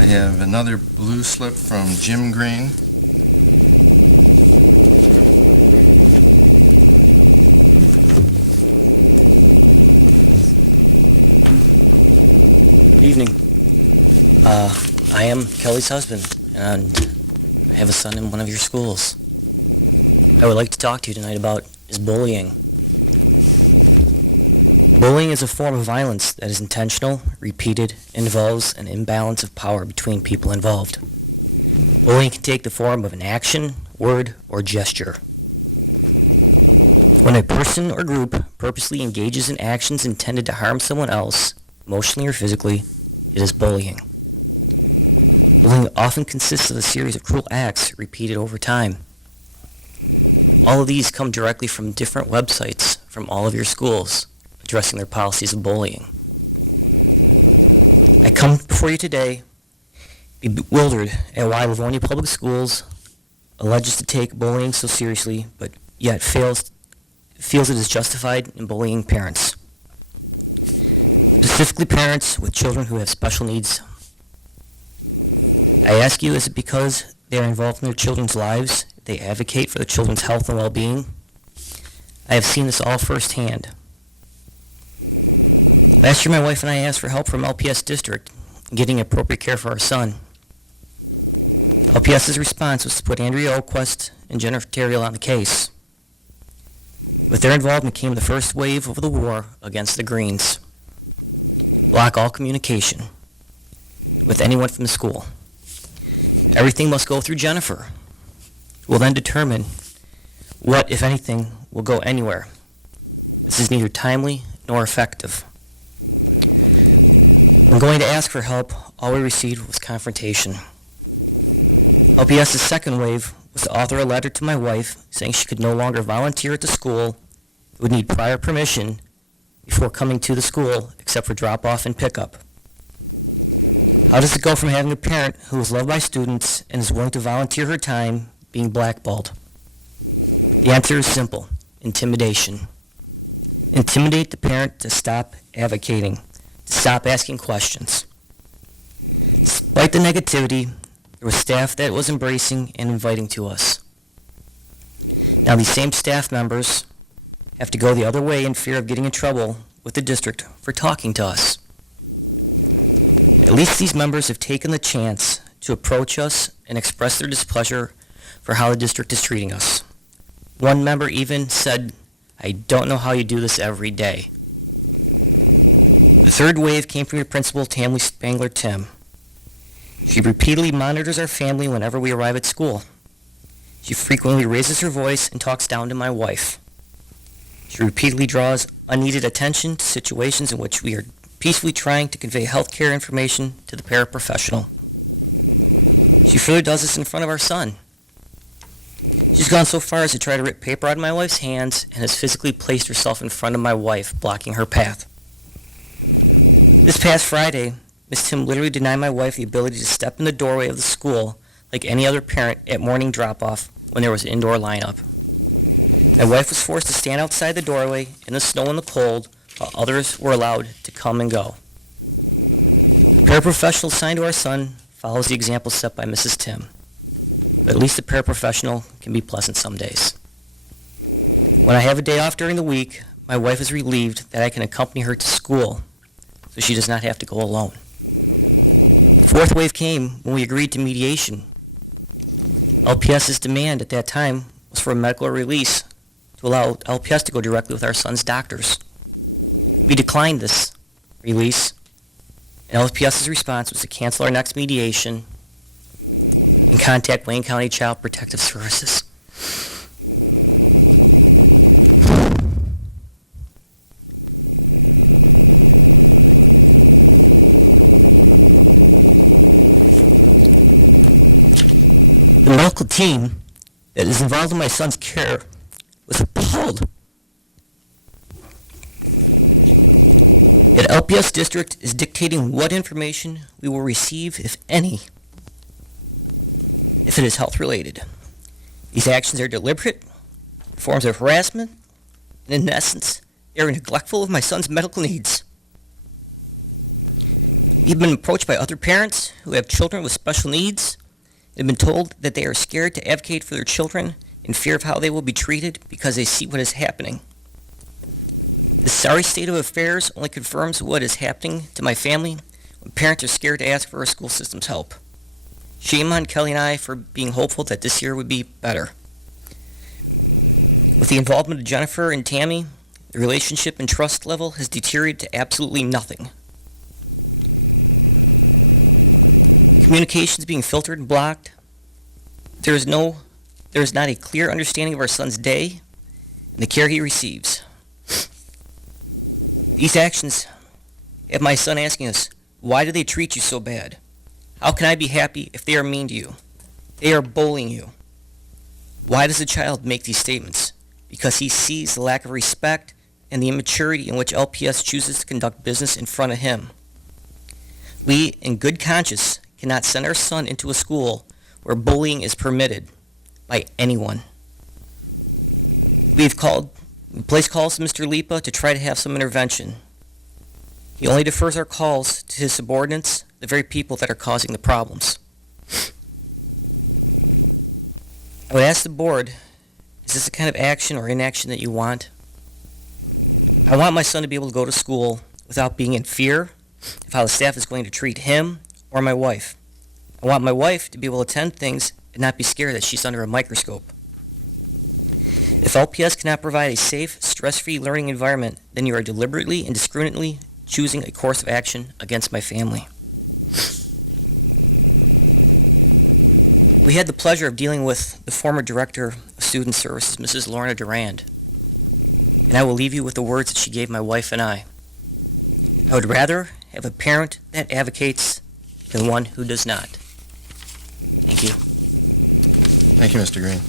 I have another blue slip from Jim Green. Good evening. I am Kelly's husband, and I have a son in one of your schools. I would like to talk to you tonight about is bullying. Bullying is a form of violence that is intentional, repeated, and involves an imbalance of power between people involved. Bullying can take the form of an action, word, or gesture. When a person or group purposely engages in actions intended to harm someone else, emotionally or physically, it is bullying. Bullying often consists of a series of cruel acts repeated over time. All of these come directly from different websites from all of your schools addressing their policies of bullying. I come before you today bewildered at why Livonia Public Schools alleges to take bullying so seriously, but yet feels it is justified in bullying parents. Specifically parents with children who have special needs. I ask you, is it because they are involved in their children's lives, they advocate for their children's health and well-being? I have seen this all firsthand. Last year my wife and I asked for help from LPS District in getting appropriate care for our son. LPS's response was to put Andrea Oquist and Jennifer Terriel on the case. With their involvement came the first wave of the war against the Greens. Block all communication with anyone from the school. Everything must go through Jennifer, who will then determine what, if anything, will go anywhere. This is neither timely nor effective. When going to ask for help, all we received was confrontation. LPS's second wave was to author a letter to my wife saying she could no longer volunteer at the school, would need prior permission before coming to the school except for drop-off and pickup. How does it go from having a parent who is loved by students and is willing to volunteer her time being blackballed? The answer is simple: intimidation. Intimidate the parent to stop advocating, to stop asking questions. Despite the negativity, there was staff that was embracing and inviting to us. Now these same staff members have to go the other way in fear of getting in trouble with the district for talking to us. At least these members have taken the chance to approach us and express their displeasure for how the district is treating us. One member even said, "I don't know how you do this every day." The third wave came from your principal, Tammy Spangler-Tim. She repeatedly monitors our family whenever we arrive at school. She frequently raises her voice and talks down to my wife. She repeatedly draws unneeded attention to situations in which we are peacefully trying to convey healthcare information to the paraprofessional. She further does this in front of our son. She's gone so far as to try to rip paper out of my wife's hands and has physically placed herself in front of my wife, blocking her path. This past Friday, Ms. Tim literally denied my wife the ability to step in the doorway of the school like any other parent at morning drop-off when there was an indoor lineup. My wife was forced to stand outside the doorway in the snow and the cold while others were allowed to come and go. The paraprofessional assigned to our son follows the example set by Mrs. Tim, but at least the paraprofessional can be pleasant some days. When I have a day off during the week, my wife is relieved that I can accompany her to school so she does not have to go alone. The fourth wave came when we agreed to mediation. LPS's demand at that time was for a medical release to allow LPS to go directly with our son's doctors. We declined this release, and LPS's response was to cancel our next mediation and contact Wayne County Child Protective Services. The medical team that is involved in my son's care was appalled. Yet LPS District is dictating what information we will receive, if any, if it is health related. These actions are deliberate, forms of harassment, and in essence, they are neglectful of my son's medical needs. We've been approached by other parents who have children with special needs and have been told that they are scared to advocate for their children in fear of how they will be treated because they see what is happening. This sorry state of affairs only confirms what is happening to my family when parents are scared to ask for our school system's help. Shame on Kelly and I for being hopeful that this year would be better. With the involvement of Jennifer and Tammy, the relationship and trust level has deteriorated to absolutely nothing. Communications being filtered and blocked. There is not a clear understanding of our son's day and the care he receives. These actions have my son asking us, why do they treat you so bad? How can I be happy if they are mean to you? They are bullying you. Why does a child make these statements? Because he sees the lack of respect and the immaturity in which LPS chooses to conduct business in front of him. We, in good conscience, cannot send our son into a school where bullying is permitted by anyone. We've placed calls to Mr. Lipa to try to have some intervention. He only defers our calls to his subordinates, the very people that are causing the problems. I would ask the board, is this the kind of action or inaction that you want? I want my son to be able to go to school without being in fear of how the staff is going to treat him or my wife. I want my wife to be able to attend things and not be scared that she's under a microscope. If LPS cannot provide a safe, stress-free learning environment, then you are deliberately and discriminately choosing a course of action against my family. We had the pleasure of dealing with the former Director of Student Services, Mrs. Lorna Durand, and I will leave you with the words that she gave my wife and I. I would rather have a parent that advocates than one who does not. Thank you. Thank you, Mr. Green.